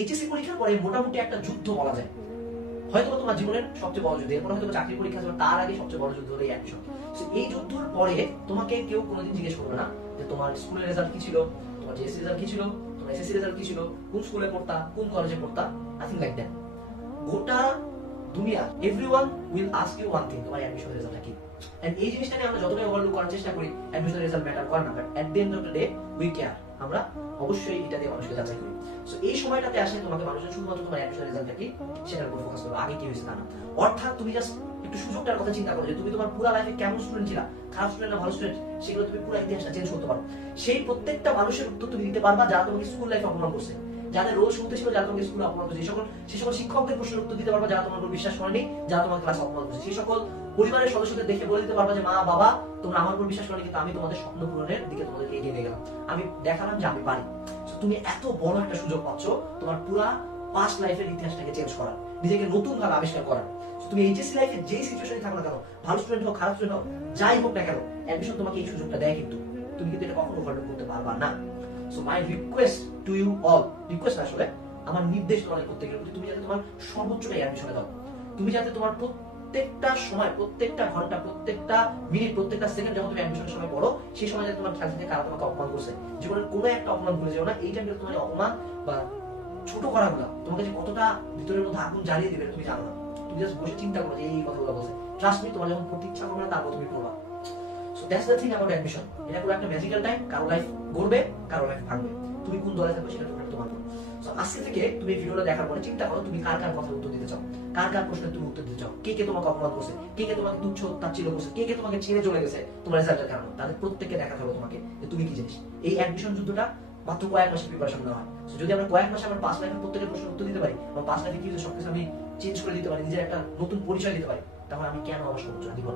HSC পরীক্ষার পরে মোটামুটি একটা যুদ্ধ বলা যায়, হয়তো তোমার জীবনের সবচেয়ে বড় যুদ্ধ, এরপর হয়তো চাকরি পরীক্ষা আসবে, তার আগে সবচেয়ে বড় যুদ্ধ হলো এই অ্যাডমিশন। এই যুদ্ধের পরে তোমাকে কেউ কোনোদিন জিজ্ঞেস করবে না যে তোমার স্কুলের রেজাল্ট কি ছিল, তোমার জেএসসি রেজাল্ট কি ছিল, তোমার এসএসসি রেজাল্ট কি ছিল, কোন স্কুলে পড়তা, কোন কলেজে পড়তা, নাথিং লাইক দ্যাট। গোটা দুনিয়া everyone will ask you one thing, তোমার অ্যাডমিশন রেজাল্ট কি। এন্ড এই জিনিসটা নিয়ে আমরা যতটাই ওভারলুক করার চেষ্টা করি, অ্যাডমিশন রেজাল্ট ম্যাটার করে না, but at the end of the day we care, আমরা অবশ্যই এটা দিয়ে মানুষকে যাচাই করি। সো এই সময়টাতে আসে তোমাকে মানুষজন শুধুমাত্র তোমার অ্যাডমিশন রেজাল্টটা কি সেটার উপর ফোকাস করবে, আগে কি হয়েছে তা না। অর্থাৎ তুমি জাস্ট একটু সুযোগটার কথা চিন্তা করো যে তুমি তোমার পুরো লাইফে কেমন স্টুডেন্ট ছিলা, খারাপ স্টুডেন্ট না ভালো স্টুডেন্ট, সেগুলো তুমি পুরো ইতিহাসটা চেঞ্জ করতে পারো। সেই প্রত্যেকটা মানুষের উত্তর তুমি দিতে পারবা যারা তোমাকে স্কুল লাইফে অপমান করছে, যাদের রোল শুনতে ছিল, যারা তোমাকে স্কুলে অপমান করছে, সেই সকল শিক্ষকদের প্রশ্নের উত্তর দিতে পারবা যারা তোমার উপর বিশ্বাস করেনি, যারা তোমার ক্লাস অপমান করছে, সেই সকল পরিবারের সদস্যদের দেখে বলে দিতে পারবা যে মা বাবা তোমরা আমার উপর বিশ্বাস করেনি, কিন্তু আমি তোমাদের স্বপ্ন পূরণের দিকে তোমাদেরকে এগিয়ে নিয়ে গেলাম, আমি দেখালাম যে আমি পারি। তুমি এত বড় একটা সুযোগ পাচ্ছ তোমার পুরা পাস্ট লাইফের ইতিহাসটাকে চেঞ্জ করার, নিজেকে নতুন ভাবে আবিষ্কার করার। তুমি এইচএসসি লাইফে যেই সিচুয়েশনে থাকো না কেন, ভালো স্টুডেন্ট হোক খারাপ স্টুডেন্ট হোক যাই হোক না কেন, অ্যাডমিশন তোমাকে এই সুযোগটা দেয়, কিন্তু তুমি কিন্তু এটা কখনো ওভারলুক করতে পারবা না। So my request to you all, request আসলে আমার নির্দেশ তোমাদের প্রত্যেকের প্রতি, তুমি যাতে তোমার সর্বোচ্চটাই অ্যাডমিশনে দাও, তুমি যাতে তোমার প্রত্যেকটা সময়, প্রত্যেকটা ঘন্টা, প্রত্যেকটা মিনিট, প্রত্যেকটা সেকেন্ড যখন তুমি অ্যাডমিশনের সময় পড়ো, সেই সময় যাতে তোমার খেয়াল থাকে কারা তোমাকে অপমান করছে, জীবনের কোনো একটা অপমান ভুলে যাও না। এই টাইমে তোমার অপমান বা ছোট করাগুলো তোমাকে যে কতটা ভিতরের মধ্যে আগুন জ্বালিয়ে দিবে তুমি জানো না। তুমি জাস্ট বসে চিন্তা করো যে এই কথাগুলো বলছে, ট্রাস্ট মি, তোমার যখন পড়তে ইচ্ছা করবে না তারপর তুমি পড়বা। So that's the thing about admission. এটা পুরো একটা ম্যাজিক্যাল টাইম, কারো লাইফ গড়বে, কারো লাইফ ভাঙবে, তুমি কোন দলে থাকবে সেটা তোমার উপর। সো আজকে থেকে তুমি ভিডিওটা দেখার পরে চিন্তা করো তুমি কার কার কথা উত্তর দিতে চাও, কার কার প্রশ্নের তুমি উত্তর দিতে চাও, কে কে তোমাকে অপমান করছে, কে কে তোমাকে তুচ্ছ তাচ্ছিল্য করছে, কে কে তোমাকে ছেড়ে চলে গেছে তোমার রেজাল্টের কারণে, তাদের প্রত্যেককে দেখাতে হবে তোমাকে যে তুমি কি জিনিস। এই অ্যাডমিশন যুদ্ধটা মাত্র কয়েক মাসের প্রিপারেশন নেওয়া হয়। যদি আমরা কয়েক মাসে আমার পাঁচ লাইফের প্রত্যেকের প্রশ্নের উত্তর দিতে পারি, আমার পাঁচ লাইফে কি সবকিছু আমি চেঞ্জ করে দিতে পারি, নিজের একটা নতুন পরিচয় দিতে পারি, তাহলে আমি কেন আমার সর্বোচ্চ দিব।